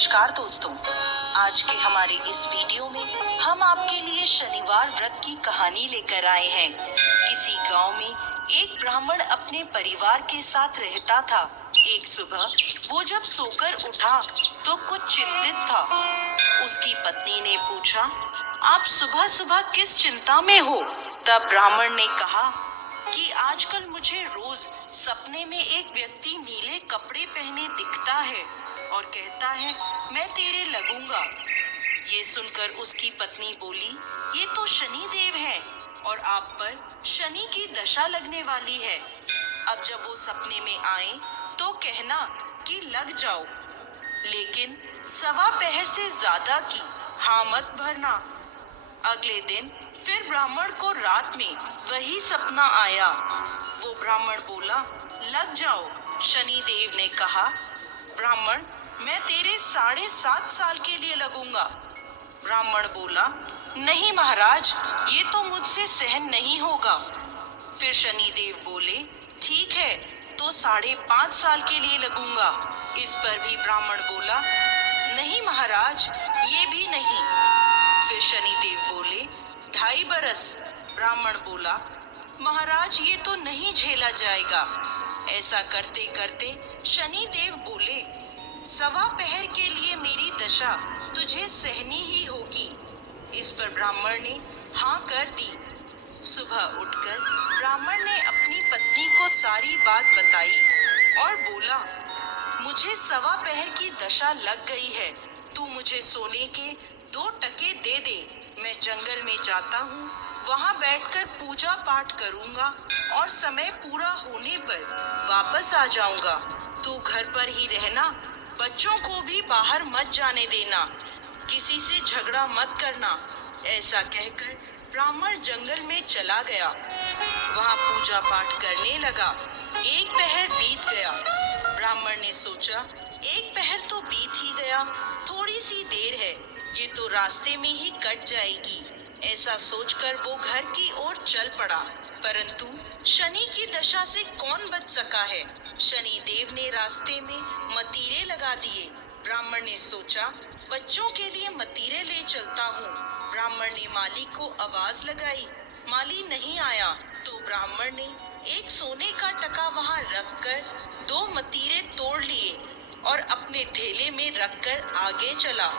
नमस्कार दोस्तों, आज के हमारे इस वीडियो में हम आपके लिए शनिवार व्रत की कहानी लेकर आए हैं। किसी गांव में एक ब्राह्मण अपने परिवार के साथ रहता था। एक सुबह वो जब सोकर उठा तो कुछ चिंतित था। उसकी पत्नी ने पूछा, आप सुबह सुबह किस चिंता में हो? तब ब्राह्मण ने कहा कि आजकल मुझे रोज सपने में एक व्यक्ति नीले कपड़े पहने दिखता है और कहता है मैं तेरे लगूंगा। ये सुनकर उसकी पत्नी बोली, ये तो शनि देव है और आप पर शनि की दशा लगने वाली है। अब जब वो सपने में आए तो कहना कि लग जाओ, लेकिन सवा पहर से ज्यादा की हाँ मत भरना। अगले दिन फिर ब्राह्मण को रात में वही सपना आया। वो ब्राह्मण बोला, लग जाओ। शनि देव ने कहा, ब्राह्मण मैं तेरे 7.5 साल के लिए लगूंगा। ब्राह्मण बोला, नहीं महाराज, ये तो मुझसे सहन नहीं होगा। फिर शनि देव बोले, ठीक है तो 5.5 साल के लिए लगूंगा। इस पर भी ब्राह्मण बोला, नहीं महाराज, ये भी नहीं। फिर शनि देव बोले, 2.5 बरस। ब्राह्मण बोला, महाराज ये तो नहीं झेला जाएगा। ऐसा करते करते शनि देव बोले, सवा पहर के लिए मेरी दशा तुझे सहनी ही होगी। इस पर ब्राह्मण ने हाँ कर दी। सुबह उठकर ब्राह्मण ने अपनी पत्नी को सारी बात बताई और बोला, मुझे सवा पहर की दशा लग गई है, तू मुझे सोने के 2 टके दे दे। मैं जंगल में जाता हूँ, वहाँ बैठकर पूजा पाठ करूँगा और समय पूरा होने पर वापस आ जाऊँगा। तू घर पर ही रहना, बच्चों को भी बाहर मत जाने देना, किसी से झगड़ा मत करना। ऐसा कहकर ब्राह्मण जंगल में चला गया। वहाँ पूजा पाठ करने लगा। 1 पहर बीत गया। ब्राह्मण ने सोचा, 1 पहर तो बीत ही गया, थोड़ी सी देर है, ये तो रास्ते में ही कट जाएगी। ऐसा सोचकर वो घर की ओर चल पड़ा। परंतु शनि की दशा से कौन बच सका है? शनि देव ने रास्ते में मतीरे लगा दिए। ब्राह्मण ने सोचा, बच्चों के लिए मतीरे ले चलता हूँ। ब्राह्मण ने माली को आवाज लगाई, माली नहीं आया तो ब्राह्मण ने एक सोने का टका वहाँ रखकर 2 मतीरे तोड़ लिए और अपने थैले में रखकर आगे चला।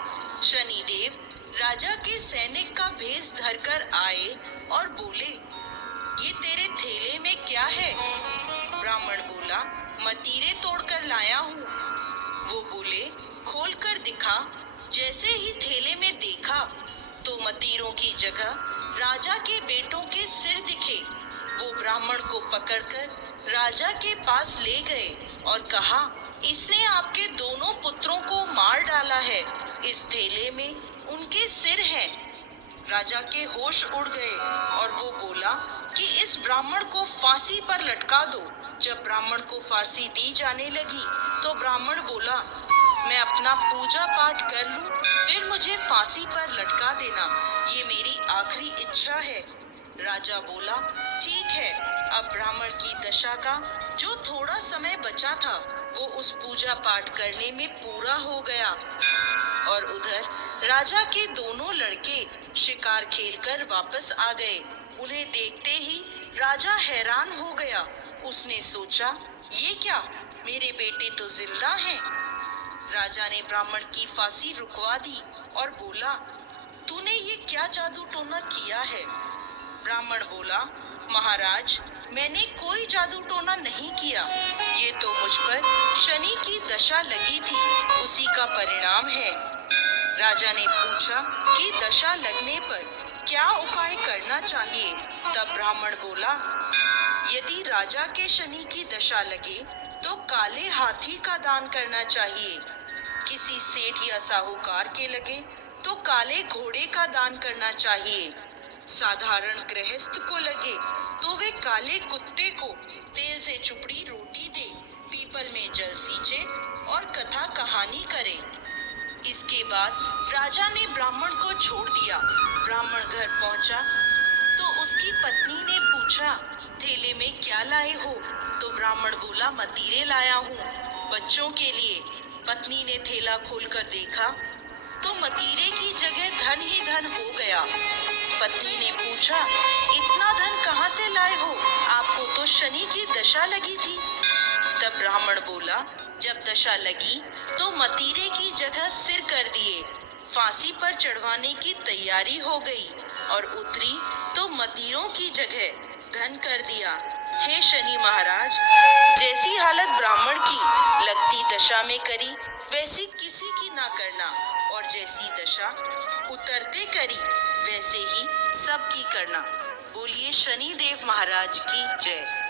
शनि देव राजा के सैनिक का भेष धरकर आए और बोले, ये तेरे थैले में क्या है? ब्राह्मण बोला, मतीरे तोड़कर लाया हूँ। वो बोले, खोल कर दिखा। जैसे ही थैले में देखा तो मतीरों की जगह राजा के बेटों के सिर दिखे। वो ब्राह्मण को पकड़कर राजा के पास ले गए और कहा, इसने आपके दोनों पुत्रों को मार डाला है। इस थैले में उनके सिर हैं। राजा के होश उड़ गए और वो बोला कि इस ब्राह्मण को फांसी पर लटका दो। जब ब्राह्मण को फांसी दी जाने लगी तो ब्राह्मण बोला, मैं अपना पूजा पाठ कर लूं, फिर मुझे फांसी पर लटका देना, ये मेरी आखिरी इच्छा है। राजा बोला, ठीक है। अब ब्राह्मण की दशा का जो थोड़ा समय बचा था वो उस पूजा पाठ करने में पूरा हो गया। और उधर राजा के दोनों लड़के शिकार खेलकर वापस आ गए। उन्हें देखते ही राजा हैरान हो गया। उसने सोचा, ये क्या, मेरे बेटे तो जिंदा हैं। राजा ने ब्राह्मण की फांसी रुकवा दी और बोला, तूने ये क्या जादू टोना किया है? ब्राह्मण बोला, महाराज मैंने कोई जादू टोना नहीं किया, ये तो मुझ पर शनि की दशा लगी थी, उसी का परिणाम है। राजा ने पूछा कि दशा लगने पर क्या उपाय करना चाहिए? तब ब्राह्मण बोला, यदि राजा के शनि की दशा लगे तो काले हाथी का दान करना चाहिए। किसी सेठ या साहूकार के लगे तो काले घोड़े का दान करना चाहिए। साधारण गृहस्थ को लगे तो वे काले कुत्ते को तेल से चुपड़ी रोटी दे, पीपल में जल सींचे और कथा कहानी करे। इसके बाद राजा ने ब्राह्मण को छोड़ दिया। ब्राह्मण घर पहुंचा तो उसकी पत्नी ने पूछा, थैले में क्या लाए हो? तो ब्राह्मण बोला, मतीरे लाया हूँ बच्चों के लिए। पत्नी ने थैला खोलकर देखा तो मतीरे की जगह धन ही धन हो गया। पत्नी ने पूछा, इतना धन कहाँ से लाए हो? आपको तो शनि की दशा लगी थी। तब ब्राह्मण बोला, जब दशा लगी तो मतीरे की जगह सिर कर दिए, फांसी पर चढ़वाने की तैयारी हो गई और उतरी तो मतीरों की जगह धन कर दिया। हे शनि महाराज, जैसी हालत ब्राह्मण की लगती दशा में करी वैसी किसी की ना करना, और जैसी दशा उतरते करी वैसे ही सबकी करना। बोलिए शनि देव महाराज की जय।